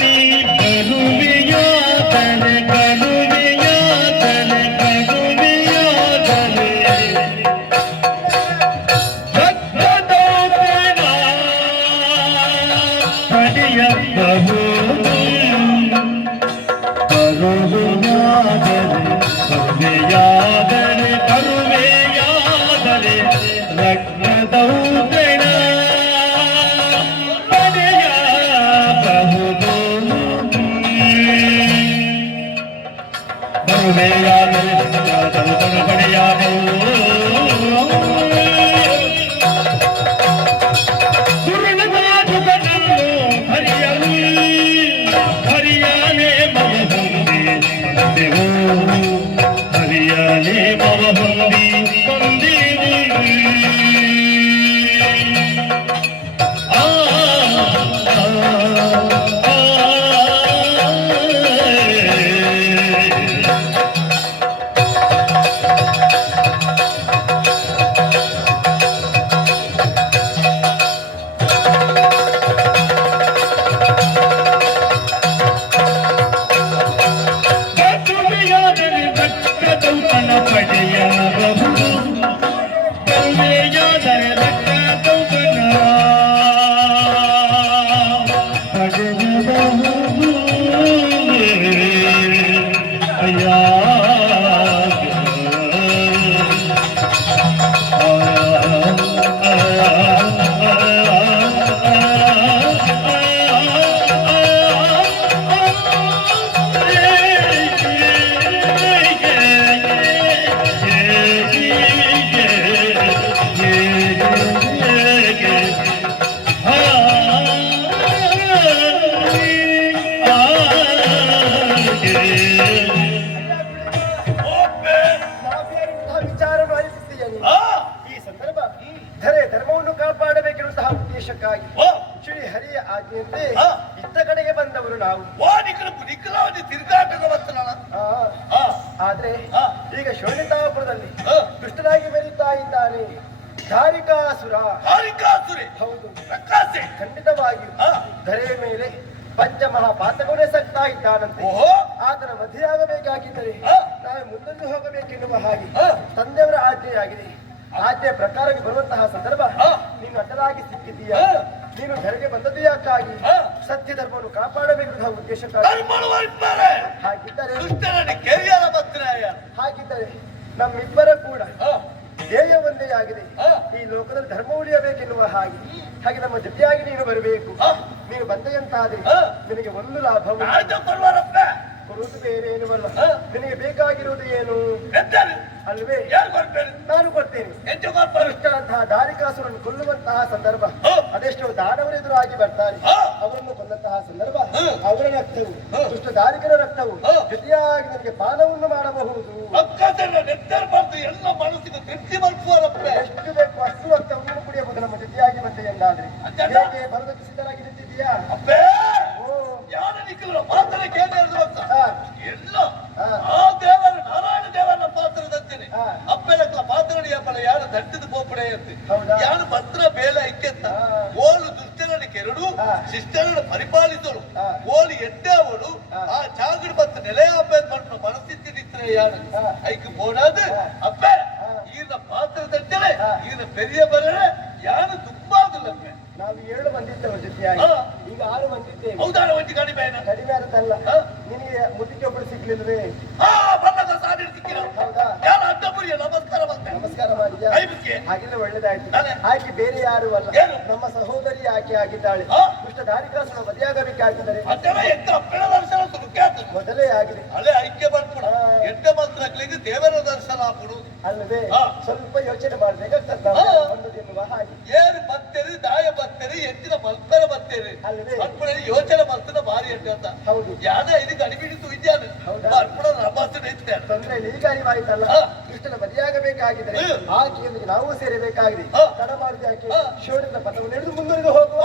ನೀ ಕರುವೆಯಾದರೆ ಕರುವೆಯಾದರೆ ಕರುವೆಯಾದರೆ ರಕ್ತದೌತಣ ಪಡೆಯಬಹುದು ಕರುವೆಯಾದರೆ ಕರುವೆಯಾದರೆ ರಕ್ತದೌತಣ ಪಡೆಯಬಹುದು ಕರುವೆಯಾದರೆ ರಕ್ತದೌತಣ ಪಡೆಯಬಹುದು ಹರಿಯಾಣೆ ಮವ ಹೊಂದಿ ಹೊಂದಿರಿ ಪಡೆಯಬಹುದು ಕರುವೆಯಾದರೆ ರಕ್ತದೌತಣ ಪಡೆಯಬಹುದು ಅಯ್ಯ ಧರ್ಮವನ್ನು ಕಾಪಾಡಬೇಕೆನ್ನುವಂತಹ ಉದ್ದೇಶಕ್ಕಾಗಿ ಶ್ರೀ ಹರಿಯ ಆಜ್ಞೆಯಂತೆ ಇತ್ತ ಕಡೆಗೆ ಬಂದವರು ನಾವು ಆದ್ರೆ ಈಗ ಶೋಣಿತಾಪುರದಲ್ಲಿ ದುಷ್ಟನಾಗಿ ಮೆರೀತಾ ಇದ್ದಾನೆ ಧಾರಿಕಾಸುರ. ಹೌದು, ಖಂಡಿತವಾಗಿಯೂ ಧರೆಯ ಮೇಲೆ ಪಂಚಮಹಾಪಾತಕವನ್ನೇ ಸಕ್ತಾ ಇದ್ದಾನಂತೆ. ಆತನ ವಧೆಯಾಗಬೇಕಾಗಿದ್ದರೆ ನಾವು ಮುಂದೊಂದು ಹೋಗಬೇಕೆನ್ನುವ ಹಾಗೆ ತಂದೆಯವರ ಆಜ್ಞೆಯಾಗಿದೆ. ಆಜ್ಞೆ ಪ್ರಕಾರಕ್ಕೆ ಬರುವಂತಹ ಸಂದರ್ಭ ನೀನು ಅಡ್ಡಲಾಗಿ ಸಿಕ್ಕಿದ್ದೀಯ. ನೀನು ಧರೆಗೆ ಬಂದದ್ದು ಯಾಕಾಗಿ? ಸತ್ಯ ಧರ್ಮವನ್ನು ಕಾಪಾಡಬೇಕೆನ್ನುವ ಉದ್ದೇಶಕ್ಕಾಗಿ. ಹಾಗಿದ್ದರೆ ನಮ್ಮಿಬ್ಬರ ಕೂಡ ಧ್ಯೇಯ ಒಂದೇ ಆಗಿದೆ. ಈ ಲೋಕದಲ್ಲಿ ಧರ್ಮ ಉಳಿಯಬೇಕೆನ್ನುವ ಹಾಗೆ ನಮ್ಮ ಜೊತೆಯಾಗಿ ನೀನು ಬರಬೇಕು. ನೀನು ಬಂದೆಯಂತಾದ್ರೆ ನಿನಗೆ ಒಂದು ಲಾಭವು ಕೊಡುವುದು ಬೇರೆ ಏನುವಲ್ಲ. ನಿನಗೆ ಬೇಕಾಗಿರುವುದು ಏನು ಅಲ್ವೇ? ನಾನು ಕೊಡ್ತೇನೆ. ದುಷ್ಟಂತಹ ದಾರಿಕಾಸುರನ್ನು ಕೊಲ್ಲುವಂತಹ ಸಂದರ್ಭ ಅದೆಷ್ಟೋ ದಾನವರ ಎದುರಾಗಿ ಬರ್ತಾರೆ. ಅವರನ್ನು ಕೊಂದಂತಹ ಸಂದರ್ಭ ಅವರ ರಕ್ತವು ದುಷ್ಟ ದಾರಿಕರ ರಕ್ತವು ಜೊತೆಯಾಗಿ ನನಗೆ ಪಾನವನ್ನು ಮಾಡಬಹುದು. ಎಲ್ಲ ಮನಸ್ಸಿಗೆ ತೃಪ್ತಿ ಬರ್ತುವರಪ್ಪ. ಎಷ್ಟು ಬೇಕು ಅಷ್ಟು ರಕ್ತವನ್ನು ಕುಡಿಯಬಹುದು ನಮ್ಮ ಜೊತೆಯಾಗಿ ಬಂದೆ ಎಂದಾದ್ರೆ. ಹೇಗೆ ಬರೋದಕ್ಕೆ ಸಿದ್ಧರಾಗಿ ನಿಂತಿದ್ದೀಯಾ? ಎಲ್ಲ ಆ ದೇವರ ನಾರಾಯಣ ದೇವರ ಪಾತ್ರದಂತೇನೆ ಅಪ್ಪೆಲಕ್ಕಲ ಪಾತ್ರಡಿಯ ಫಲ ಯಾರು ದಂಡದ ಪೋಪಡೆ ಅಂತೆ ಯಾರು ಭದ್ರ ಬೇಲ ಇಕ್ಕೆತ್ತ ಓಲು ದುಷ್ಟರನ್ನು ಕೆರಡು ಶಿಷ್ಟರನ್ನು ಪರಿಪಾಲಿಸಲು ಓಲು ಎಡ್ಡೆವರು ಆ ಚಾಗಡ್ ಬತ್ತ ನೆಲೆಯಾಪೇದ್ ಮಾಡ್ಕೊಂಡು ಮನಸ್ಥಿತಿ ನಿಂತರೆ ಯಾರು ಐಕ್ ಬೋಡಾದ ಅಪ್ಪೆ ಈನ ಪಾತ್ರದಂತೇನೆ ಈನ ಪೆರಿಯ ಬರರೆ ಯಾರು ದುಃಖಾದಿಲ್ಲಪ್ಪೆ. ನಾವು 7 ಬಂದಿದ್ದೇವೆ ಜೊತೆಯಾಗಿ, ಈಗ 6 ಬಂದಿದ್ದೇವೆ. ಹೌದಾರ ಒಂಜಿ ಕಡಿಮೆ ಕಡಿಮೆ ಆಗುತ್ತಲ್ಲ. ನಿನಗೆ ಮುದುಕಿ ಒಬ್ಬರು ಸಿಗ್ಲಿಲ್ವೇ? ಹೌದಾ? ನಮಸ್ಕಾರ ಮಾಡಿದ್ಯಾ? ಹಾಗೆಲ್ಲ ಒಳ್ಳೇದಾಯ್ತು. ಆಕೆ ಬೇರೆ ಯಾರು ಅಲ್ಲ, ನಮ್ಮ ಸಹೋದರಿ ಆಕೆ ಆಗಿದ್ದಾಳೆ. ದುಷ್ಟ ದಾರಿಕಾಸುರ ಮದುವೆಯಾಗಬೇಕಾಗಿದ್ದರೆ ಮೊದಲೇ ಆಗಿದೆ. ಅಲ್ಲೇ ಐಕ್ಯ ಮಾಡ್ಕೊಡ ಎಂಟೆ ಮಂತ್ರಗಳಿಗೆ ದೇವರ ದರ್ಶನ ಹಾಕೊಡು ಅಲ್ಲವೇ? ಸ್ವಲ್ಪ ಯೋಚನೆ ಮಾಡ್ಬೇಕಾಗ್ತದೆ ಹಾಗೆ. ಏರು ಬತ್ತೇರಿ ದಾಯ ಬತ್ತೇರಿ ಎತ್ತಿನ ಮಲ್ಪರ ಬತ್ತೇರಿ ಅಲ್ಲವೇ? ಅರ್ಪಣ ಯೋಚನೆ ಮಾಡ್ತಾನೆ ಭಾರಿ ಎಂಟು ಅಂತ. ಹೌದು, ಯಾವ್ದ ಇದಕ್ಕೆ ಅಡಿಬಿಡಿತು ಇದ್ದಾನೆ ಅರ್ಪಣ ನಮ್ಮಸ್ತು ಇದ್ದಾನೆ. ತೊಂದ್ರೆ ಈಗ ಅರಿವಾಯ್ತಲ್ಲ. ಕೃಷ್ಣನ ಮದುವೆಯಾಗಬೇಕಾಗಿದ್ರೆ ಆಕೆಯೊಂದಿಗೆ ನಾವು ಸೇರಬೇಕಾಗಿದೆ. ತಡ ಮಾಡಿದ ಆಕೆ ಶೋಡಿನ ಪಥವನ್ನು ಹಿಡಿದು ಮುಂದುವರೆದು ಹೋಗುವ.